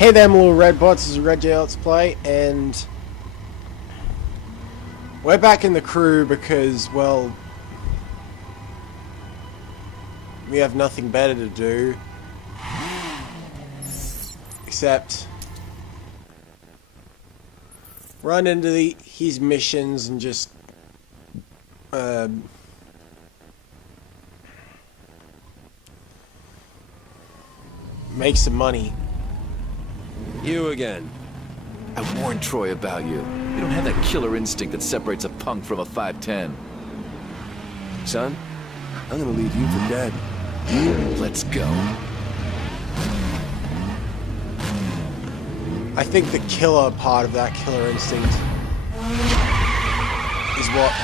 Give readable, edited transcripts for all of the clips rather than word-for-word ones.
Hey there, my little red bots. This is Red J Let's Play, and we're back in the crew because, well, we have nothing better to do except run into his missions and just make some money. You again. I warned Troy about you. You don't have that killer instinct that separates a punk from a 5'10". Son, I'm gonna leave you for dead. Let's go. I think the killer part of that killer instinct is what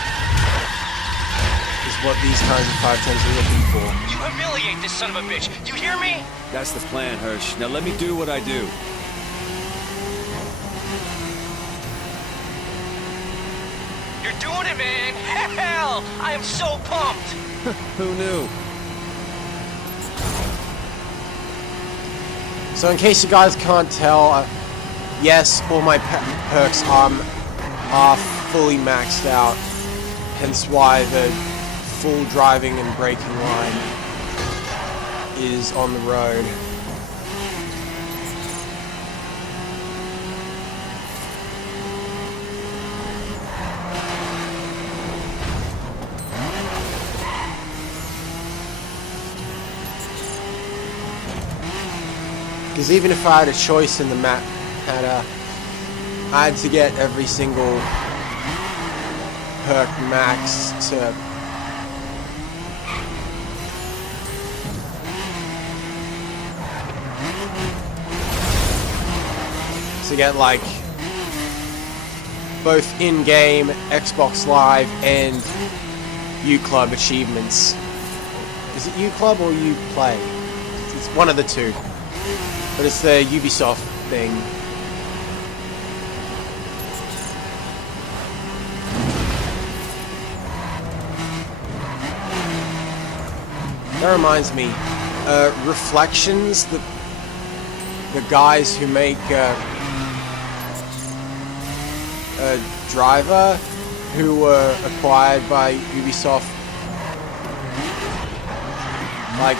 these kinds of 5'10s are looking for. You humiliate this son of a bitch. You hear me? That's the plan, Hirsch. Now let me do what I do. You're doing it, man. Hell, I am so pumped. Who knew? So in case you guys can't tell, yes, all my perks are fully maxed out, hence why the full driving and braking line is on the road. Because even if I had a choice in the map, I had to get every single perk max to get like both in-game, Xbox Live, and U-Club achievements. Is it U-Club or U-Play? It's one of the two. But it's the Ubisoft thing. That reminds me, Reflections, the guys who make Driver, who were acquired by Ubisoft like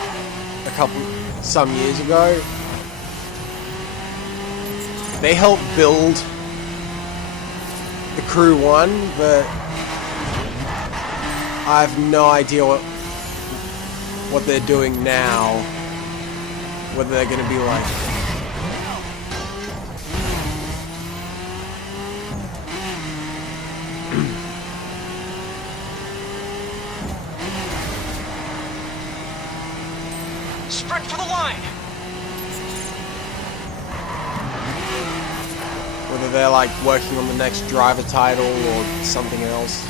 some years ago. They helped build the Crew 1, but I have no idea what they're doing now. Whether they're going to be like... Sprint for the line. Whether they're like working on the next Driver title or something else.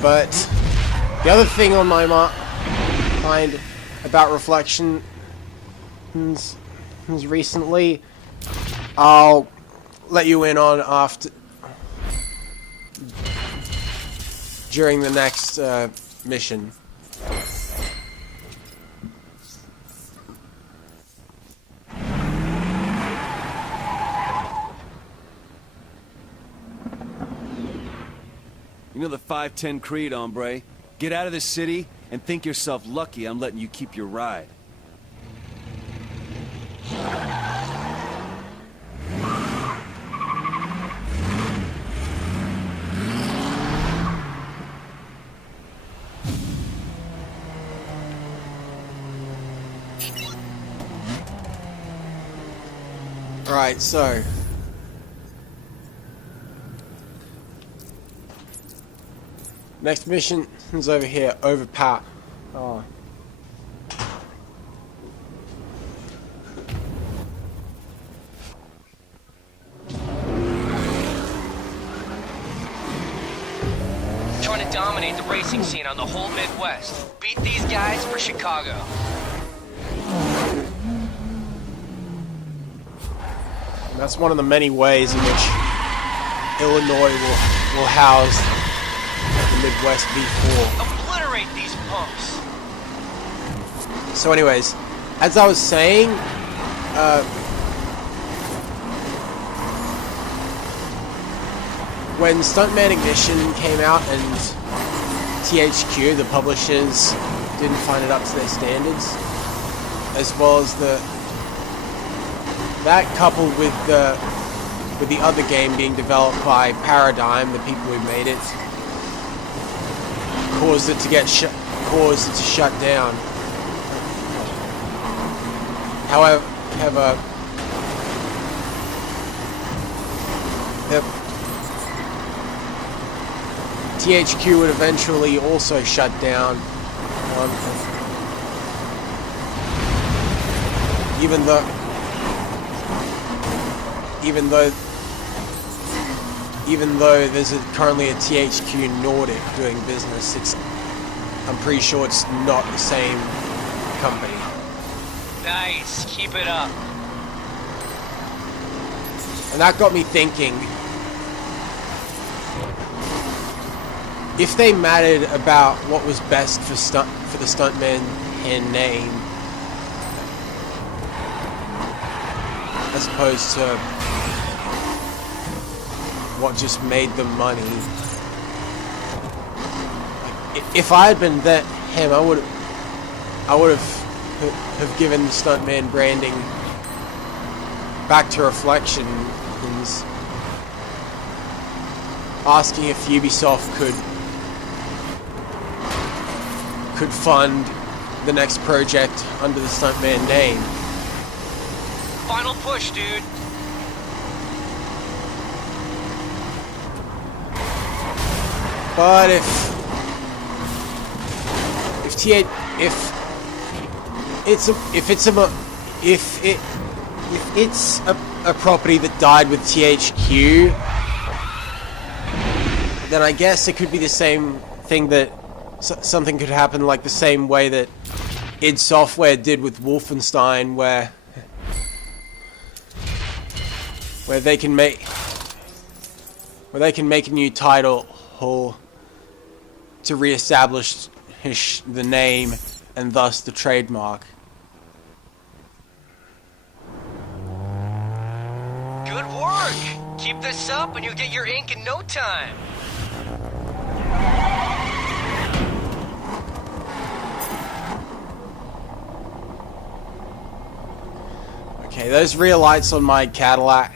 But the other thing on my mind about Reflections recently, I'll let you in on during the next mission. You know the 5'10" creed, hombre. Get out of the city and think yourself lucky I'm letting you keep your ride. Alright, so... next mission is over here, Overpower. Oh. Trying to dominate the racing scene on the whole Midwest. Beat these guys for Chicago. And that's one of the many ways in which Illinois will house the Midwest V4. Obliterate these punks. So anyways, as I was saying, when Stuntman Ignition came out and THQ, the publishers, didn't find it up to their standards, as well as that coupled with the other game being developed by Paradigm, the people who made it, caused it to shut down. However, THQ would eventually also shut down, even though there's currently a THQ Nordic doing business. I'm pretty sure it's not the same company. Nice, keep it up. And that got me thinking, if they mattered about what was best for the Stuntman and name, as opposed to what just made them money. If I had been him, I would have given the Stuntman branding back to Reflection, and asking if Ubisoft could fund the next project under the Stuntman name. Final push, dude. But if it's a property that died with THQ, then I guess it could be the same thing, that something could happen like the same way that id Software did with Wolfenstein, where they can make a new title or to reestablish the name and thus the trademark. Good work. Keep this up and you'll get your ink in no time. Okay, those rear lights on my Cadillac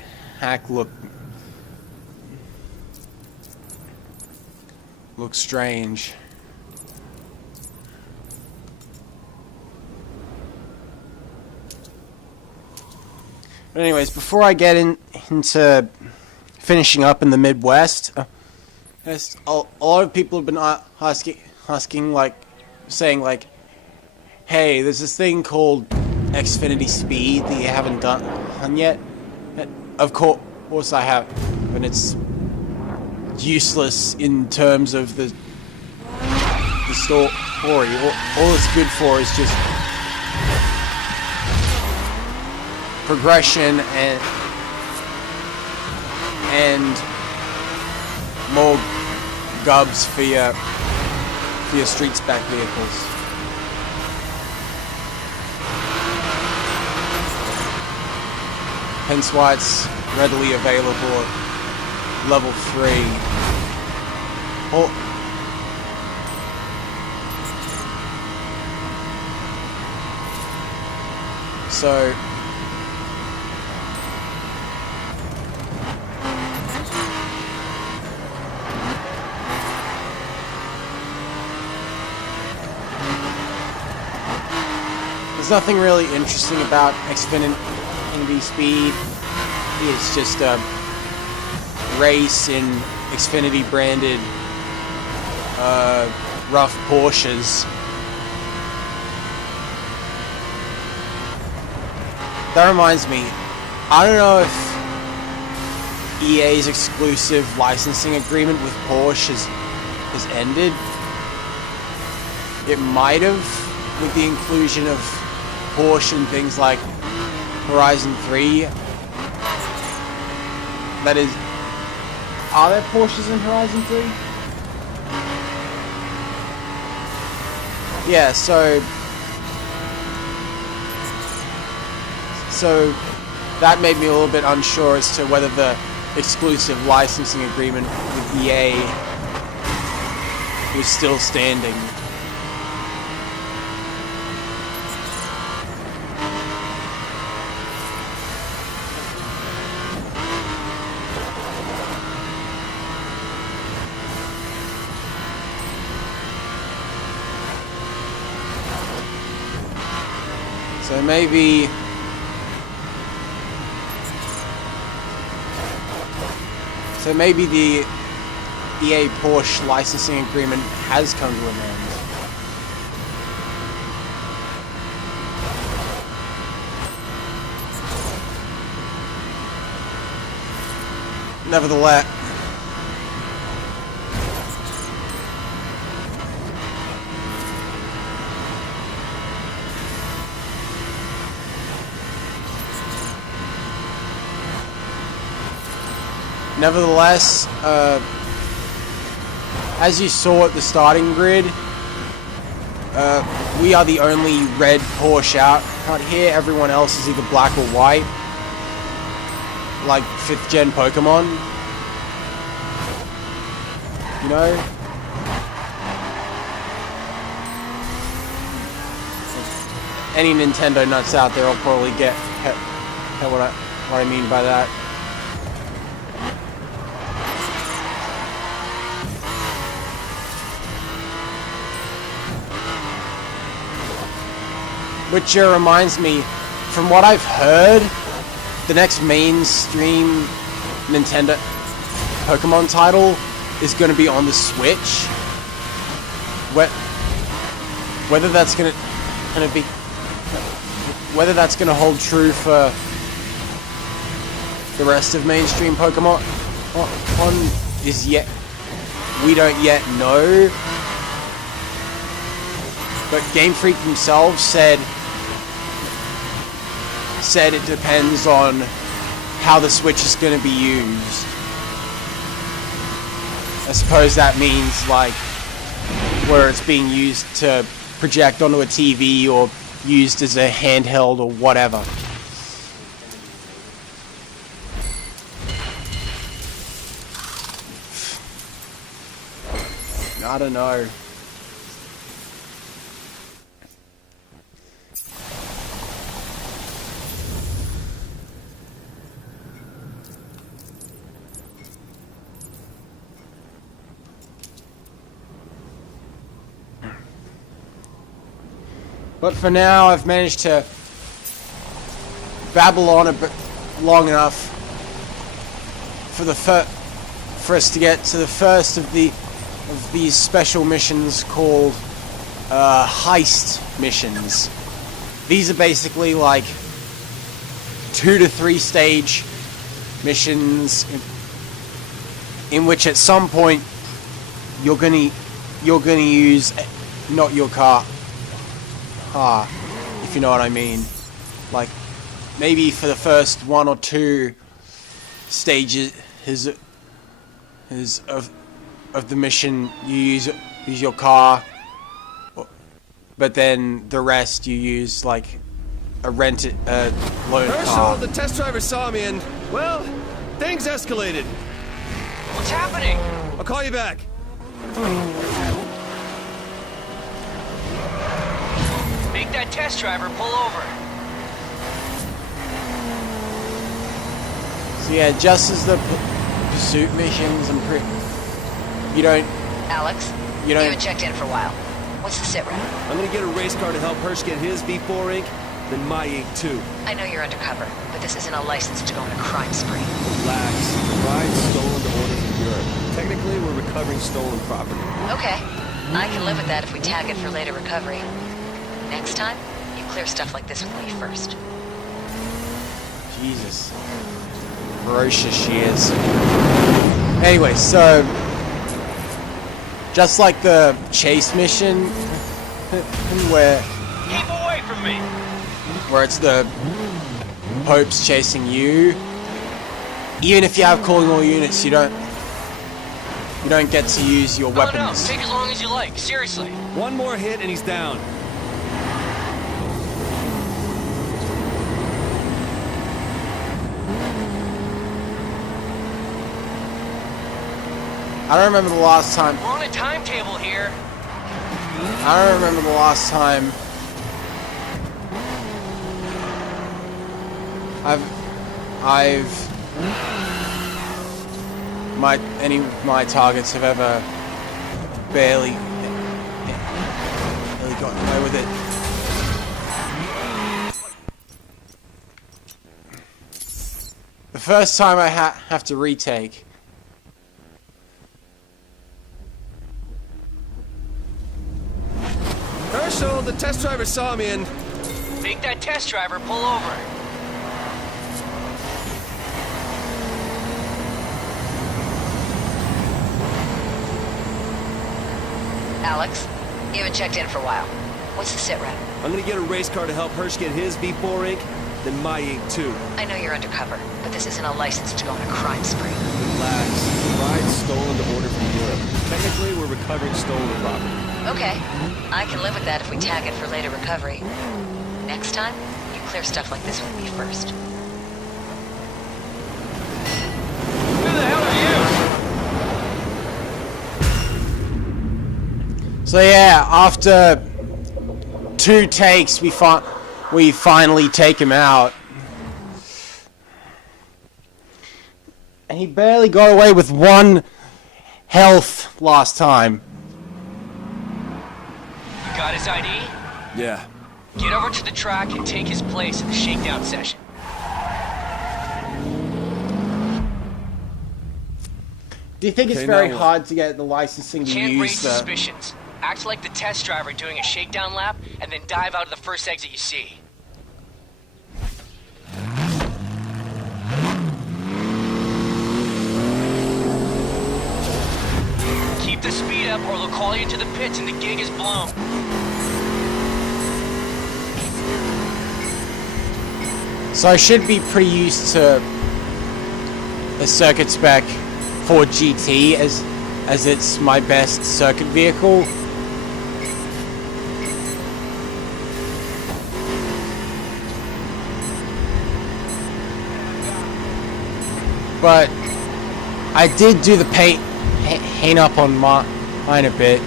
look strange. But anyways, before I get into finishing up in the Midwest, a lot of people have been asking, like, saying, like, hey, there's this thing called Xfinity Speed that you haven't done yet. Of course I have, and it's useless in terms of the story. All it's good for is just progression and more gubs for your street spec vehicles. Hence why it's readily available at level 3. So there's nothing really interesting about Xfinity Speed. It's just a race in Xfinity branded rough Porsches. That reminds me, I don't know if EA's exclusive licensing agreement with Porsche has ended. It might have, with the inclusion of Porsche and things like Horizon 3. That is, are there Porsches in Horizon 3? Yeah, so So that made me a little bit unsure as to whether the exclusive licensing agreement with EA was still standing. So maybe the EA Porsche licensing agreement has come to an end. Nevertheless, as you saw at the starting grid, we are the only red Porsche out here. Everyone else is either black or white, like 5th gen Pokemon. You know? Any Nintendo nuts out there will probably get what I mean by that. Which reminds me, from what I've heard, the next mainstream Nintendo Pokemon title is going to be on the Switch. Whether that's going to hold true for the rest of mainstream Pokemon we don't yet know. But Game Freak themselves said it depends on how the Switch is going to be used. I suppose that means like where it's being used to project onto a TV or used as a handheld or whatever. I don't know. But for now, I've managed to babble on a bit long enough for us to get to the first of these special missions called heist missions. These are basically like 2 to 3 stage missions in which at some point you're gonna use not your car. If you know what I mean. Like, maybe for the first 1 or 2 stages of the mission, you use your car, but then the rest you use like a loaned car. The test driver saw me and, well, things escalated. What's happening? I'll call you back. Make that test driver pull over. So yeah, just as the pursuit missions and Alex, you haven't checked in for a while. What's the sit rep? I'm gonna get a race car to help Hirsch get his V4 ink, then my ink too. I know you're undercover, but this isn't a license to go on a crime spree. Relax. The ride's stolen to order from Europe. Technically, we're recovering stolen property. Okay. I can live with that if we tag it for later recovery. Next time, you clear stuff like this with me first. Jesus. Ferocious she is. Anyway, so just like the chase mission where Keep away from me! where it's the Popes chasing you, even if you have calling all units, you don't get to use your weapons. No, take as long as you like, seriously. One more hit and he's down. I don't remember the last time. We're on a timetable here. I don't remember the last time any of my targets have ever barely gotten away with it. The first time I have to retake. Herschel, the test driver saw me and... Make that test driver pull over. Alex, you haven't checked in for a while. What's the sit rep? I'm gonna get a race car to help Hirsch get his V4 ink, then my ink too. I know you're undercover, but this isn't a license to go on a crime spree. Relax. The ride's stolen to order from Europe. Technically, we're recovering stolen property. Okay, I can live with that if we tag it for later recovery. Next time, you clear stuff like this with me first. Who the hell are you? So yeah, after 2 takes, we finally take him out. And he barely got away with 1 health last time. You got his ID? Yeah. Get over to the track and take his place at the shakedown session. Do you think it's Okay, very now what? hard to get the licensing to Can't raise use the... suspicions. Act like the test driver doing a shakedown lap, and then dive out of the first exit you see. Keep the speed up, or they'll call you to the pits and the gig is blown. So I should be pretty used to a circuit spec for GT as it's my best circuit vehicle. But I did do the paint up on mine a bit,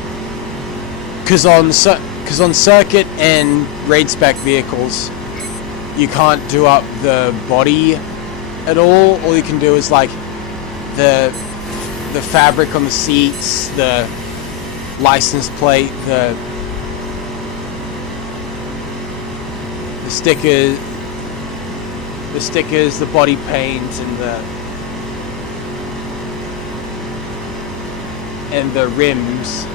because on circuit and raid spec vehicles, you can't do up the body at all. All you can do is like the fabric on the seats, the license plate, the stickers, the body paint, and the rims.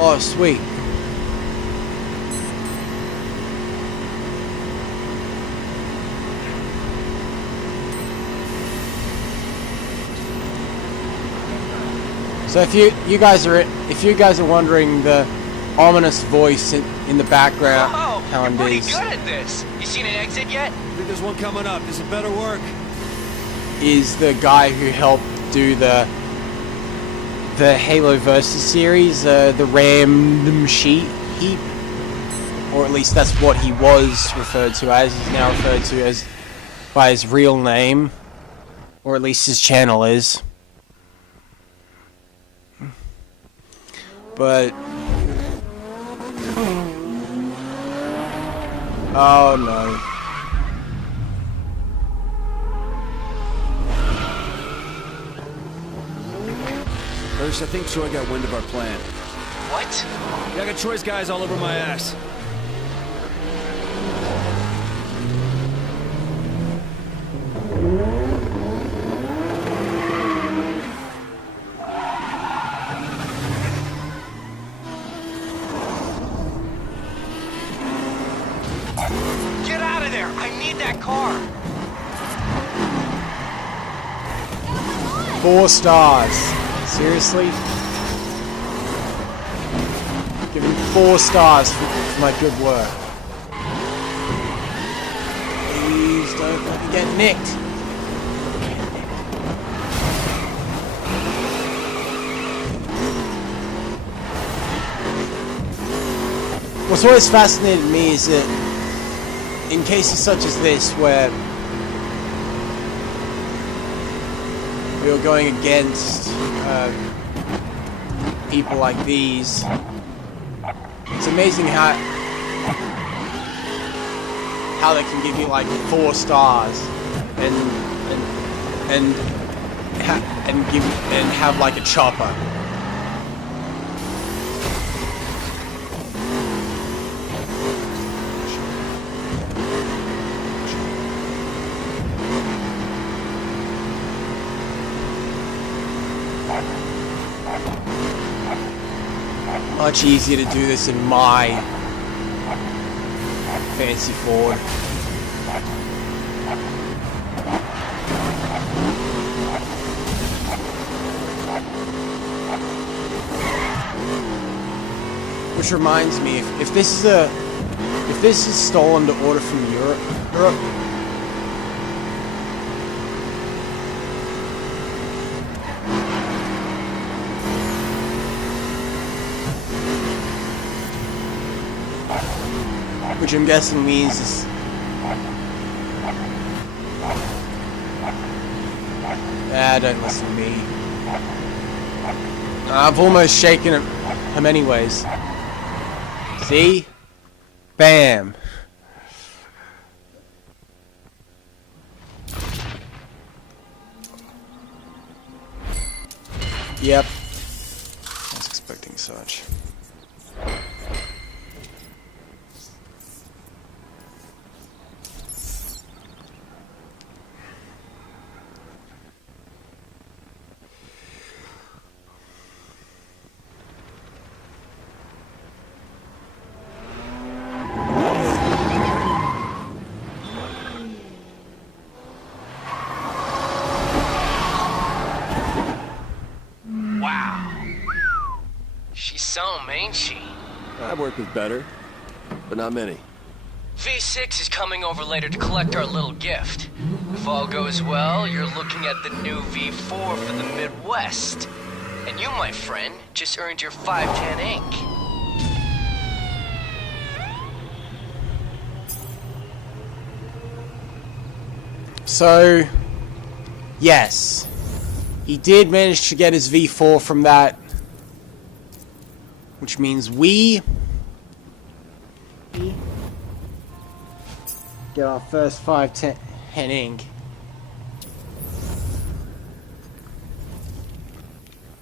Oh, sweet. So if you guys are wondering, the ominous voice in the background Oh, you're pretty is good at this. You seen an exit yet? I think there's one coming up. This had better work. the guy who helped do the Halo Versus series, the random sheet heap, or at least that's what he was referred to as. He's now referred to as by his real name, or at least his channel is. But oh no. First, I think Troy got wind of our plan. What? Yeah, I got Troy's guys all over my ass. Get out of there! I need that car! 4 stars. Seriously? Giving 4 stars for my good work. Please don't let me get nicked. What's always fascinated me is that in cases such as this, where we are going against people like these, it's amazing how they can give you like 4 stars and have like a chopper. Much easier to do this in my fancy Ford. Which reminds me, if this is stolen to order from Europe, which I'm guessing means is don't listen to me. I've almost shaken him anyways. See? Bam. Yep. I was expecting such. She's some, ain't she? I've worked with better, but not many. V6 is coming over later to collect our little gift. If all goes well, you're looking at the new V4 for the Midwest. And you, my friend, just earned your 510 ink. So, yes, he did manage to get his V4 from that, which means we get our first 510 ink.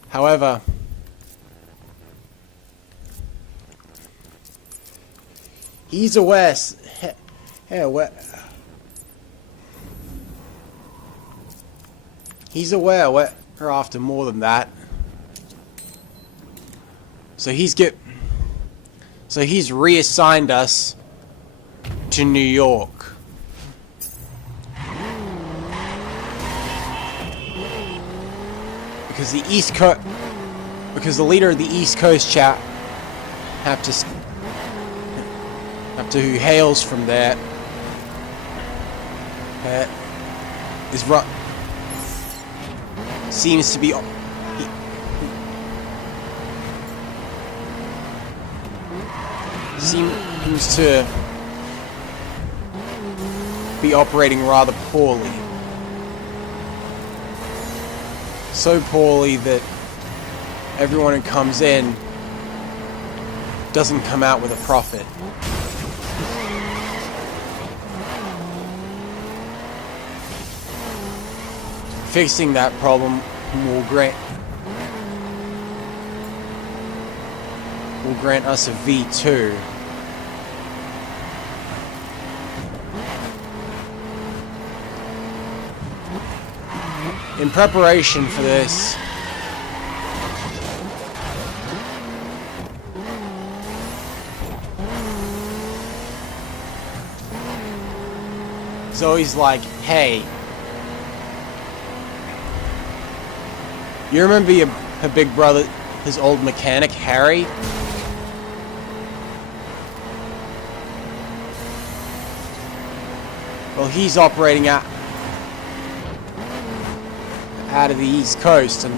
However, he's aware. He's aware we're after more than that. So he's reassigned us to New York. Because the leader of the East Coast chat who hails from there, seems to be seems to be operating rather poorly. So poorly that everyone who comes in doesn't come out with a profit. Fixing that problem will grant us a V2. In preparation for this, Zoe's like, hey, you remember her big brother, his old mechanic, Harry? Well, he's operating out of the East Coast and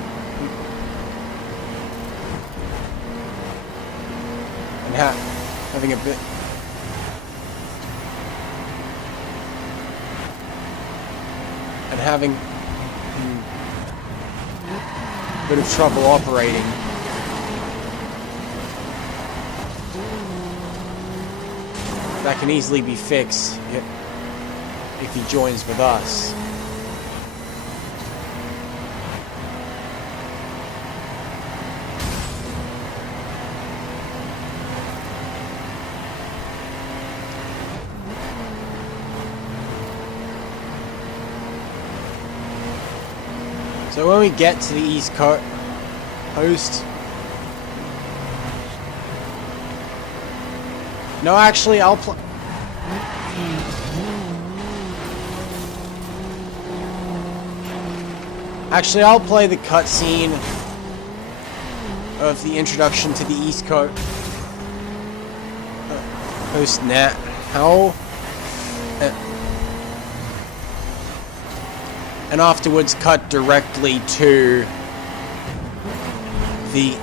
having a bit and having a bit of trouble operating. That can easily be fixed if he joins with us. So when we get to the East Coast, no, actually, I'll play. Actually, I'll play the cutscene of the introduction to the East Coast now, and afterwards cut directly to the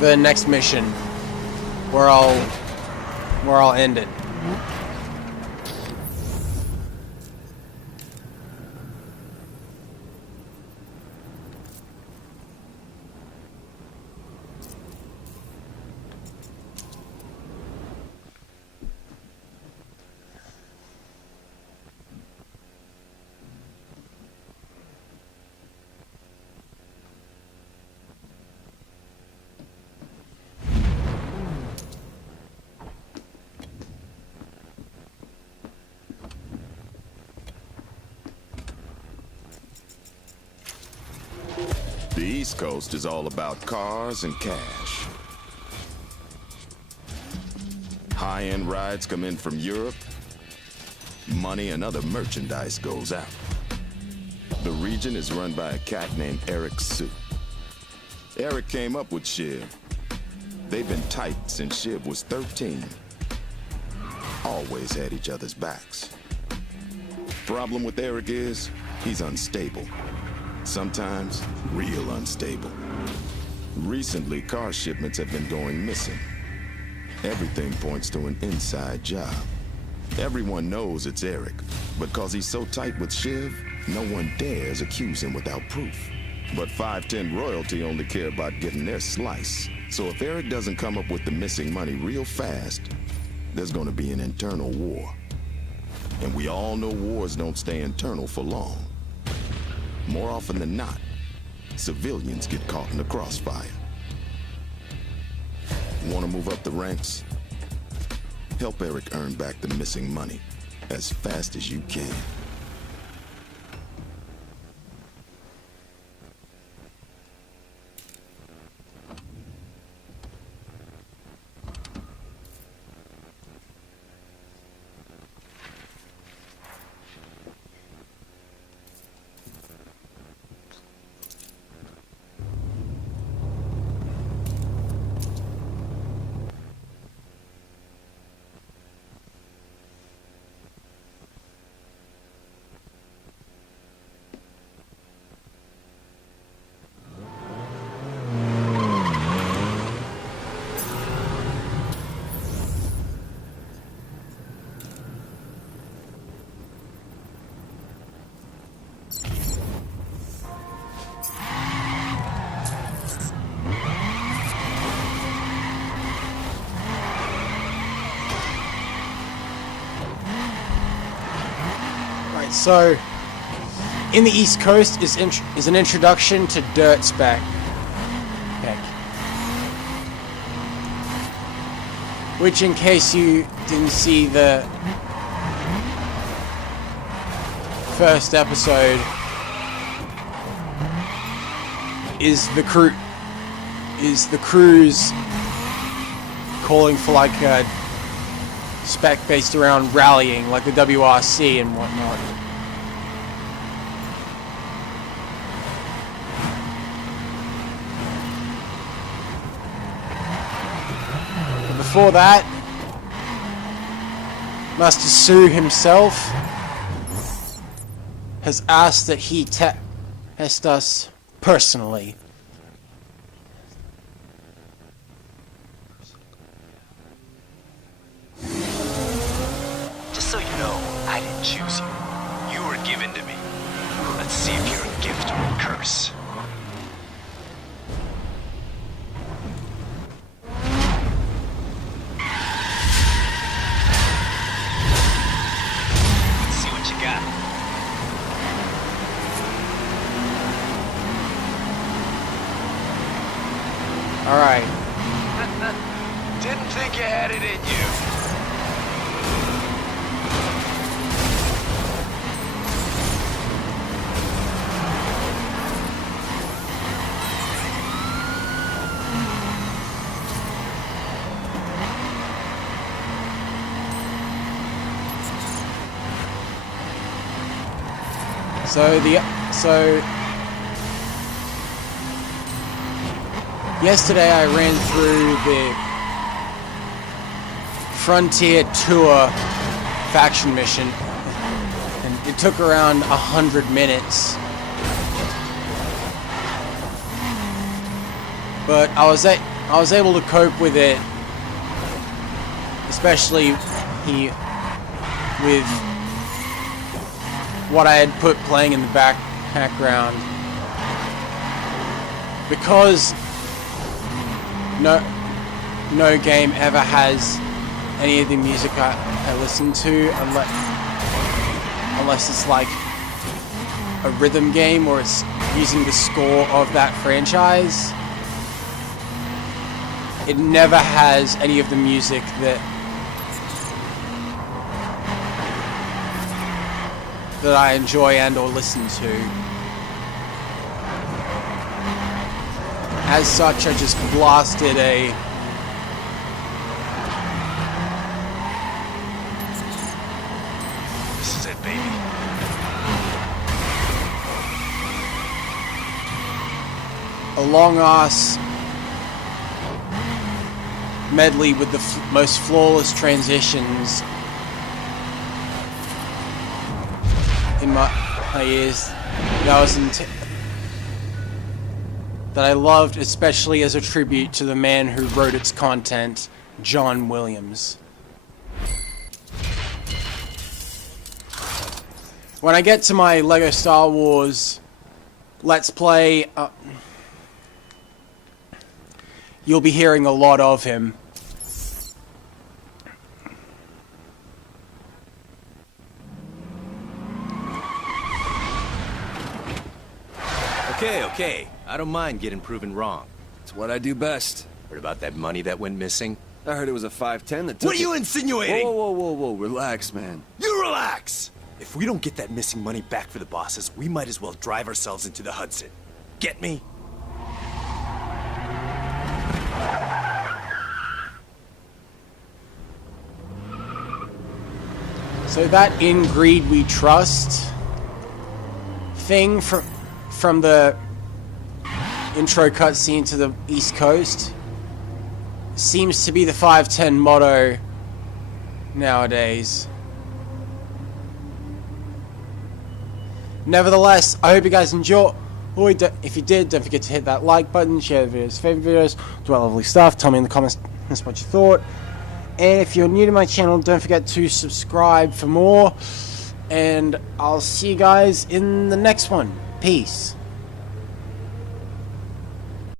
the next mission where I'll end it. The East Coast is all about cars and cash. High-end rides come in from Europe. Money and other merchandise goes out. The region is run by a cat named Eric Sue. Eric came up with Shiv. They've been tight since Shiv was 13. Always had each other's backs. Problem with Eric is, he's unstable. Sometimes real unstable. Recently, car shipments have been going missing. Everything points to an inside job. Everyone knows it's Eric, but because he's so tight with Shiv, no one dares accuse him without proof. But 510 royalty only care about getting their slice. So if Eric doesn't come up with the missing money real fast, there's gonna be an internal war. And we all know wars don't stay internal for long. More often than not, civilians get caught in the crossfire. Want to move up the ranks? Help Eric earn back the missing money as fast as you can. So, in the East Coast is an introduction to Dirt Spec. Which, in case you didn't see the first episode, is the crew's calling for like a spec based around rallying, like the WRC and whatnot. before that, Master Su himself has asked that he test us personally. Just so you know, I didn't choose you. You were given to me. Let's see if you're a gift or a curse. Let's see what you got. Alright. Didn't think you had it in you. So yesterday I ran through the Frontier Tour faction mission, and it took around 100 minutes. But I was able to cope with it, especially with what I had put playing in the background, because no game ever has any of the music I listen to unless it's like a rhythm game or it's using the score of that franchise. It never has any of the music that I enjoy and or listen to. As such, I just blasted This is it, baby. a long-ass medley with the most flawless transitions in my ears that I loved, especially as a tribute to the man who wrote its content, John Williams. When I get to my LEGO Star Wars Let's Play, you'll be hearing a lot of him. Okay. I don't mind getting proven wrong. It's what I do best. Heard about that money that went missing? I heard it was a 510 that took What are you it. insinuating? Whoa, relax, man. You relax! If we don't get that missing money back for the bosses, we might as well drive ourselves into the Hudson. Get me? So that "in greed we trust" thing from the intro cutscene to the East Coast seems to be the 510 motto nowadays. Nevertheless, I hope you guys enjoy. If you did, don't forget to hit that like button, share the videos, favorite videos, do all lovely stuff. Tell me in the comments what you thought. And if you're new to my channel, don't forget to subscribe for more. And I'll see you guys in the next one. Peace.